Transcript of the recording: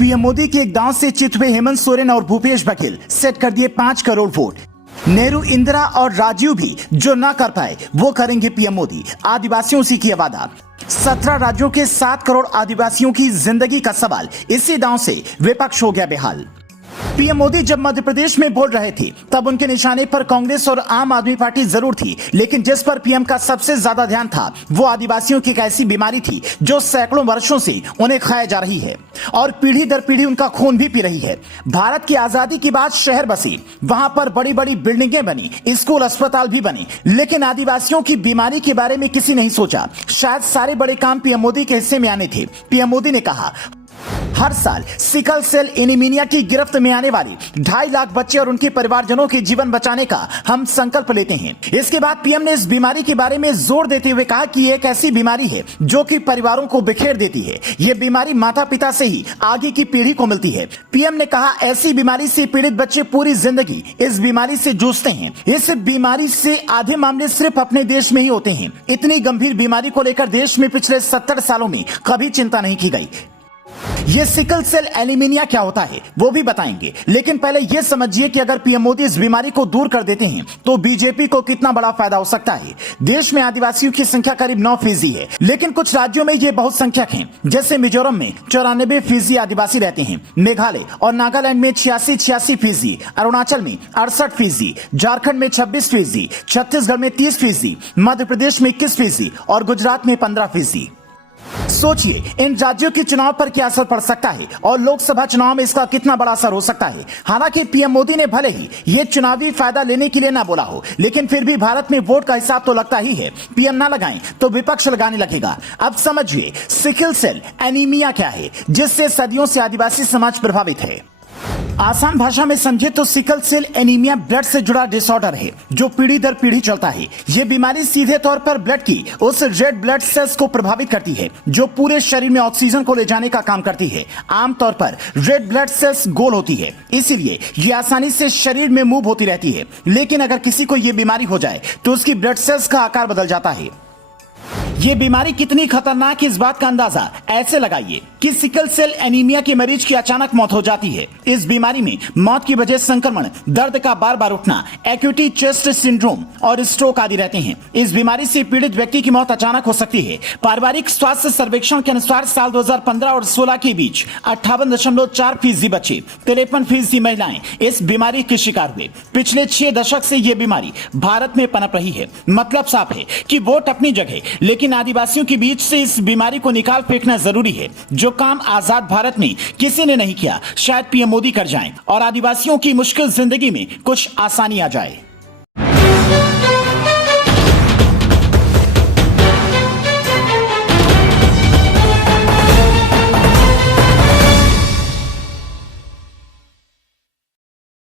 PM Modi के एक गांव से चित हुए हेमंत सोरेन और भूपेश बघेल सेट कर दिए 5 करोड़ वोट। नेहरू, इंदिरा और राजीव भी जो ना कर पाए वो करेंगे पीएम मोदी, आदिवासियों से किया वादा। 17 राज्यों के 7 करोड़ आदिवासियों की जिंदगी का सवाल, इसी दांव से विपक्ष हो गया बेहाल। पीएम मोदी जब मध्य प्रदेश में बोल रहे थे तब उनके निशाने पर कांग्रेस और आम आदमी पार्टी जरूर थी, लेकिन जिस पर पीएम का सबसे ज्यादा ध्यान था वो आदिवासियों की एक ऐसी बीमारी थी जो सैकड़ों वर्षों से उन्हें खाया जा रही है और पीढ़ी दर पीढ़ी उनका खून भी पी रही है। भारत की आजादी के बाद शहर बसे, वहां पर बड़ी बड़ी बिल्डिंगें बनी, स्कूल अस्पताल भी बने, लेकिन आदिवासियों की बीमारी के बारे में किसी नहीं सोचा। शायद सारे बड़े काम पीएम मोदी के हिस्से में आने थे। पीएम मोदी ने कहा, हर साल सिकल सेल एनीमिया की गिरफ्त में आने वाले 2.5 लाख बच्चे और उनके परिवारजनों के जीवन बचाने का हम संकल्प लेते हैं। इसके बाद पीएम ने इस बीमारी के बारे में जोर देते हुए कहा कि एक ऐसी बीमारी है जो कि परिवारों को बिखेर देती है। यह बीमारी माता पिता से ही आगे की पीढ़ी को मिलती है। पीएम ने कहा, ऐसी बीमारी से पीड़ित बच्चे पूरी जिंदगी इस बीमारी से जूझते हैं। इस बीमारी से आधे मामले सिर्फ अपने देश में ही होते हैं। इतनी गंभीर बीमारी को लेकर देश में पिछले 70 सालों में कभी चिंता नहीं की गई। ये सिकल सेल एनीमिया क्या होता है वो भी बताएंगे, लेकिन पहले ये समझिए कि अगर पीएम मोदी इस बीमारी को दूर कर देते हैं तो बीजेपी को कितना बड़ा फायदा हो सकता है। देश में आदिवासियों की संख्या करीब 9% है, लेकिन कुछ राज्यों में ये बहुसंख्यक हैं। जैसे मिजोरम में 94% आदिवासी रहते हैं, मेघालय और नागालैंड में 86%, अरुणाचल में 68%, झारखंड में 26%, छत्तीसगढ़ में 30%, मध्य प्रदेश में 21% और गुजरात में 15%। सोचिए इन राज्यों के चुनाव पर क्या असर पड़ सकता है और लोकसभा चुनाव में इसका कितना बड़ा असर हो सकता है। हालांकि पीएम मोदी ने भले ही ये चुनावी फायदा लेने के लिए ना बोला हो, लेकिन फिर भी भारत में वोट का हिसाब तो लगता ही है। पीएम ना लगाएं तो विपक्ष लगाने लगेगा। अब समझिए सिकल सेल एनीमिया क्या है जिससे सदियों से आदिवासी समाज प्रभावित है। आसान भाषा में समझे तो सिकल सेल एनीमिया ब्लड से जुड़ा डिसऑर्डर है जो पीढ़ी दर पीढ़ी चलता है। यह बीमारी सीधे तौर पर ब्लड की उस रेड ब्लड सेल्स को प्रभावित करती है जो पूरे शरीर में ऑक्सीजन को ले जाने का काम करती है। आमतौर पर रेड ब्लड सेल्स गोल होती है, इसीलिए ये आसानी से शरीर में मूव होती रहती है। लेकिन अगर किसी को यह बीमारी हो जाए तो उसकी ब्लड सेल्स का आकार बदल जाता है। ये बीमारी कितनी खतरनाक है इस बात का अंदाजा ऐसे लगाइए कि सिकल सेल एनीमिया के मरीज की अचानक मौत हो जाती है। इस बीमारी में मौत की वजह संक्रमण, दर्द का बार बार उठना, एक्यूटी चेस्ट सिंड्रोम और स्ट्रोक आदि रहते हैं। इस बीमारी से पीड़ित व्यक्ति की मौत अचानक हो सकती है। पारिवारिक स्वास्थ्य सर्वेक्षण के अनुसार साल 2015 और 16 के बीच 58.4% बच्चे, 53% महिलाएं इस बीमारी के शिकार हुए। पिछले 6 दशक से यह बीमारी भारत में पनप रही है। मतलब साफ है कि वोट अपनी जगह, लेकिन आदिवासियों के बीच से इस बीमारी को निकाल फेंकना जरूरी है। जो काम आजाद भारत में किसी ने नहीं किया, शायद पीएम मोदी कर जाएं और आदिवासियों की मुश्किल जिंदगी में कुछ आसानी आ जाए।